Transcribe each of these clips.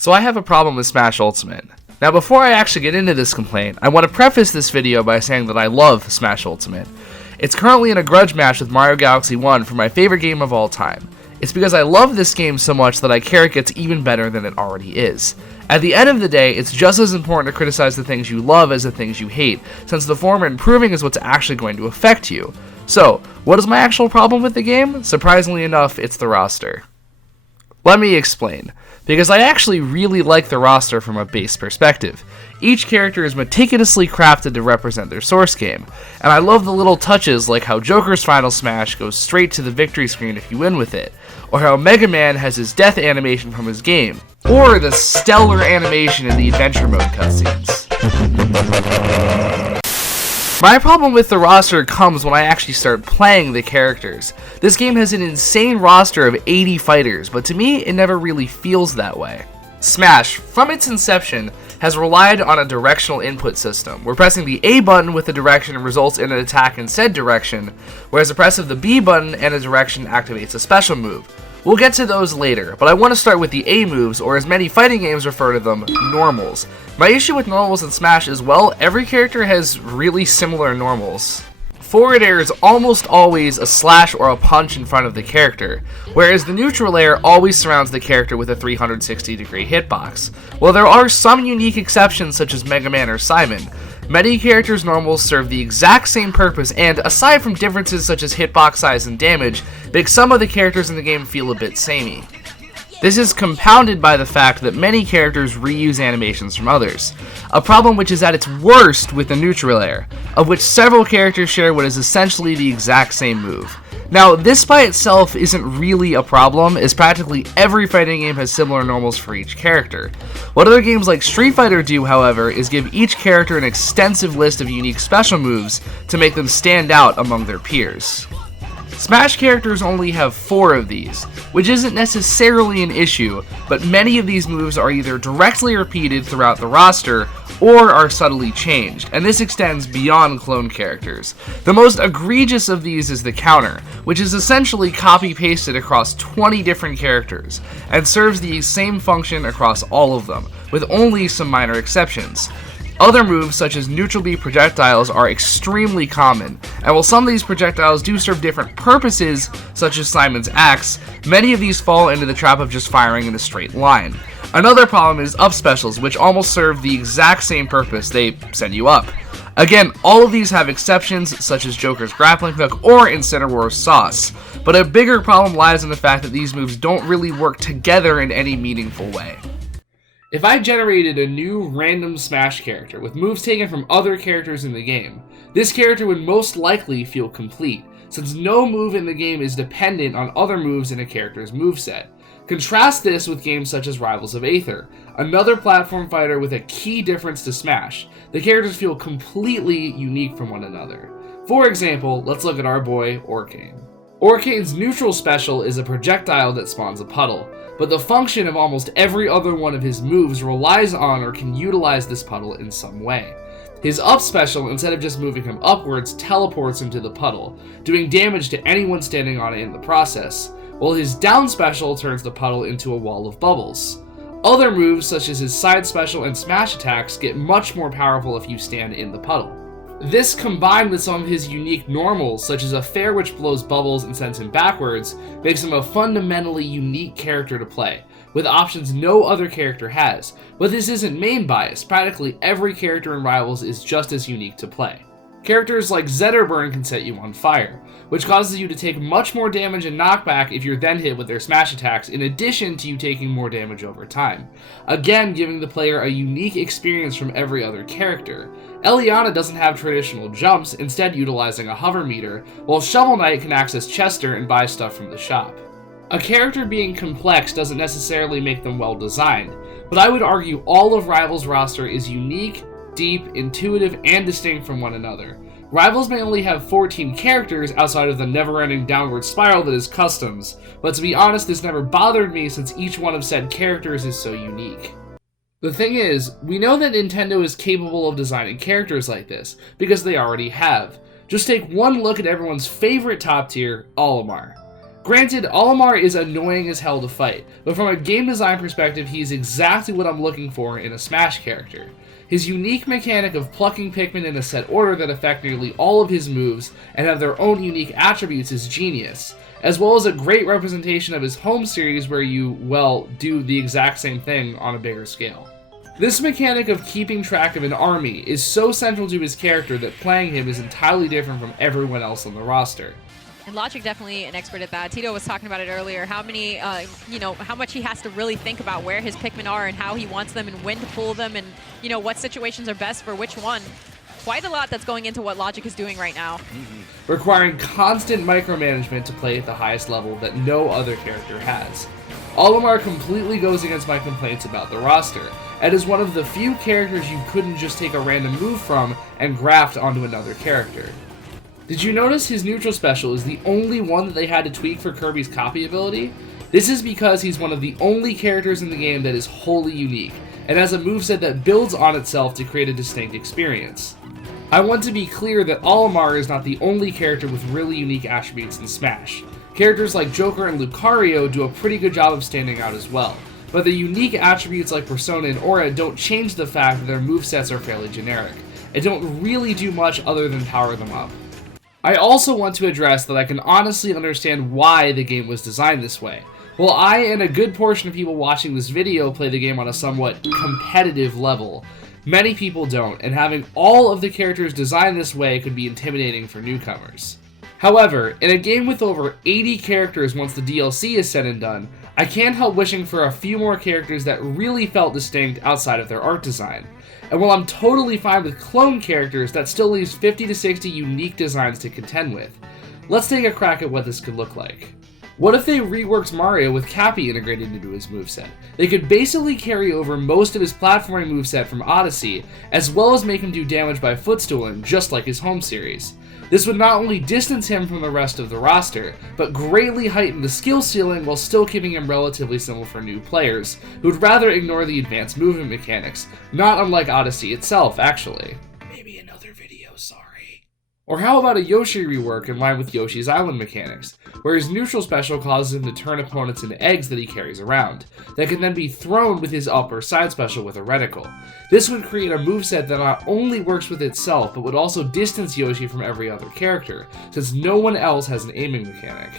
So I have a problem with Smash Ultimate. Now before I actually get into this complaint, I want to preface this video by saying that I love Smash Ultimate. It's currently in a grudge match with Mario Galaxy 1 for my favorite game of all time. It's because I love this game so much that I care it gets even better than it already is. At the end of the day, it's just as important to criticize the things you love as the things you hate, since the former improving is what's actually going to affect you. So, what is my actual problem with the game? Surprisingly enough, it's the roster. Let me explain. Because I actually really like the roster from a base perspective. Each character is meticulously crafted to represent their source game, and I love the little touches like how Joker's Final Smash goes straight to the victory screen if you win with it, or how Mega Man has his death animation from his game, or the stellar animation in the adventure mode cutscenes. My problem with the roster comes when I actually start playing the characters. This game has an insane roster of 80 fighters, but to me, it never really feels that way. Smash, from its inception, has relied on a directional input system, where pressing the A button with a direction results in an attack in said direction, whereas the press of the B button and a direction activates a special move. We'll get to those later, but I want to start with the A moves, or as many fighting games refer to them, normals. My issue with normals in Smash is, well, every character has really similar normals. Forward air is almost always a slash or a punch in front of the character, whereas the neutral air always surrounds the character with a 360-degree hitbox. While there are some unique exceptions such as Mega Man or Simon, many characters' normals serve the exact same purpose and, aside from differences such as hitbox size and damage, make some of the characters in the game feel a bit samey. This is compounded by the fact that many characters reuse animations from others, a problem which is at its worst with the neutral air, of which several characters share what is essentially the exact same move. Now, this by itself isn't really a problem, as practically every fighting game has similar normals for each character. What other games like Street Fighter do, however, is give each character an extensive list of unique special moves to make them stand out among their peers. Smash characters only have 4 of these, which isn't necessarily an issue, but many of these moves are either directly repeated throughout the roster, or are subtly changed, and this extends beyond clone characters. The most egregious of these is the counter, which is essentially copy-pasted across 20 different characters, and serves the same function across all of them, with only some minor exceptions. Other moves, such as neutral B projectiles, are extremely common, and while some of these projectiles do serve different purposes, such as Simon's axe, many of these fall into the trap of just firing in a straight line. Another problem is up specials, which almost serve the exact same purpose, they send you up. Again, all of these have exceptions, such as Joker's grappling hook or Incineroar's sauce, but a bigger problem lies in the fact that these moves don't really work together in any meaningful way. If I generated a new random Smash character with moves taken from other characters in the game, this character would most likely feel complete, since no move in the game is dependent on other moves in a character's moveset. Contrast this with games such as Rivals of Aether, another platform fighter with a key difference to Smash. The characters feel completely unique from one another. For example, let's look at our boy, Orcane. Orcane's neutral special is a projectile that spawns a puddle, but the function of almost every other one of his moves relies on or can utilize this puddle in some way. His up special, instead of just moving him upwards, teleports him to the puddle, doing damage to anyone standing on it in the process, while his down special turns the puddle into a wall of bubbles. Other moves, such as his side special and smash attacks, get much more powerful if you stand in the puddle. This, combined with some of his unique normals, such as a fair which blows bubbles and sends him backwards, makes him a fundamentally unique character to play, with options no other character has. But this isn't main bias, practically every character in Rivals is just as unique to play. Characters like Zetterburn can set you on fire, which causes you to take much more damage and knockback if you're then hit with their smash attacks, in addition to you taking more damage over time. Again, giving the player a unique experience from every other character. Eliana doesn't have traditional jumps, instead utilizing a hover meter, while Shovel Knight can access Chester and buy stuff from the shop. A character being complex doesn't necessarily make them well designed, but I would argue all of Rivals' roster is unique, deep, intuitive, and distinct from one another. Rivals may only have 14 characters outside of the never-ending downward spiral that is customs, but to be honest, this never bothered me since each one of said characters is so unique. The thing is, we know that Nintendo is capable of designing characters like this, because they already have. Just take one look at everyone's favorite top tier, Olimar. Granted, Olimar is annoying as hell to fight, but from a game design perspective, he's exactly what I'm looking for in a Smash character. His unique mechanic of plucking Pikmin in a set order that affect nearly all of his moves and have their own unique attributes is genius, as well as a great representation of his home series where you, well, do the exact same thing on a bigger scale. This mechanic of keeping track of an army is so central to his character that playing him is entirely different from everyone else on the roster. And Logic definitely an expert at that. Tito was talking about it earlier, how many, how much he has to really think about where his Pikmin are and how he wants them and when to pull them and, what situations are best for which one. Quite a lot that's going into what Logic is doing right now. Requiring constant micromanagement to play at the highest level that no other character has. Olimar completely goes against my complaints about the roster, and is one of the few characters you couldn't just take a random move from and graft onto another character. Did you notice his neutral special is the only one that they had to tweak for Kirby's copy ability? This is because he's one of the only characters in the game that is wholly unique, and has a moveset that builds on itself to create a distinct experience. I want to be clear that Olimar is not the only character with really unique attributes in Smash. Characters like Joker and Lucario do a pretty good job of standing out as well, but the unique attributes like Persona and Aura don't change the fact that their movesets are fairly generic, and don't really do much other than power them up. I also want to address that I can honestly understand why the game was designed this way. While I and a good portion of people watching this video play the game on a somewhat competitive level, many people don't, and having all of the characters designed this way could be intimidating for newcomers. However, in a game with over 80 characters once the DLC is said and done, I can't help wishing for a few more characters that really felt distinct outside of their art design. And while I'm totally fine with clone characters, that still leaves 50 to 60 unique designs to contend with. Let's take a crack at what this could look like. What if they reworked Mario with Cappy integrated into his moveset? They could basically carry over most of his platforming moveset from Odyssey, as well as make him do damage by footstooling, just like his home series. This would not only distance him from the rest of the roster, but greatly heighten the skill ceiling while still keeping him relatively simple for new players, who'd rather ignore the advanced movement mechanics, not unlike Odyssey itself, actually. Maybe another video, sorry. Or how about a Yoshi rework in line with Yoshi's Island mechanics, where his neutral special causes him to turn opponents into eggs that he carries around, that can then be thrown with his up or side special with a reticle. This would create a moveset that not only works with itself, but would also distance Yoshi from every other character, since no one else has an aiming mechanic.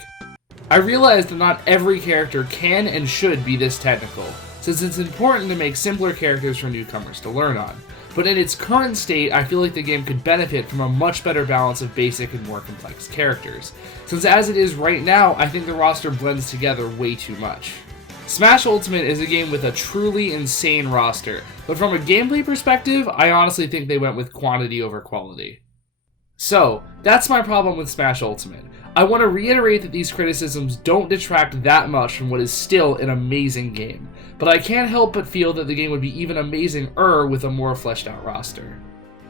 I realize that not every character can and should be this technical, since it's important to make simpler characters for newcomers to learn on. But in its current state, I feel like the game could benefit from a much better balance of basic and more complex characters, since as it is right now, I think the roster blends together way too much. Smash Ultimate is a game with a truly insane roster, but from a gameplay perspective, I honestly think they went with quantity over quality. So, that's my problem with Smash Ultimate. I want to reiterate that these criticisms don't detract that much from what is still an amazing game, but I can't help but feel that the game would be even amazinger with a more fleshed out roster.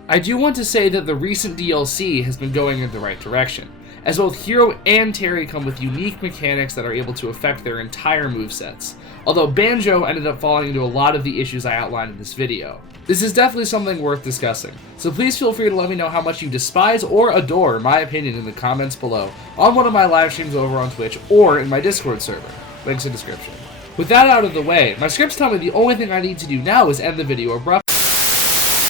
I do want to say that the recent DLC has been going in the right direction, as both Hero and Terry come with unique mechanics that are able to affect their entire movesets, although Banjo ended up falling into a lot of the issues I outlined in this video. This is definitely something worth discussing, so please feel free to let me know how much you despise or adore my opinion in the comments below on one of my live streams over on Twitch or in my Discord server. Links in description. With that out of the way, my scripts tell me the only thing I need to do now is end the video abruptly.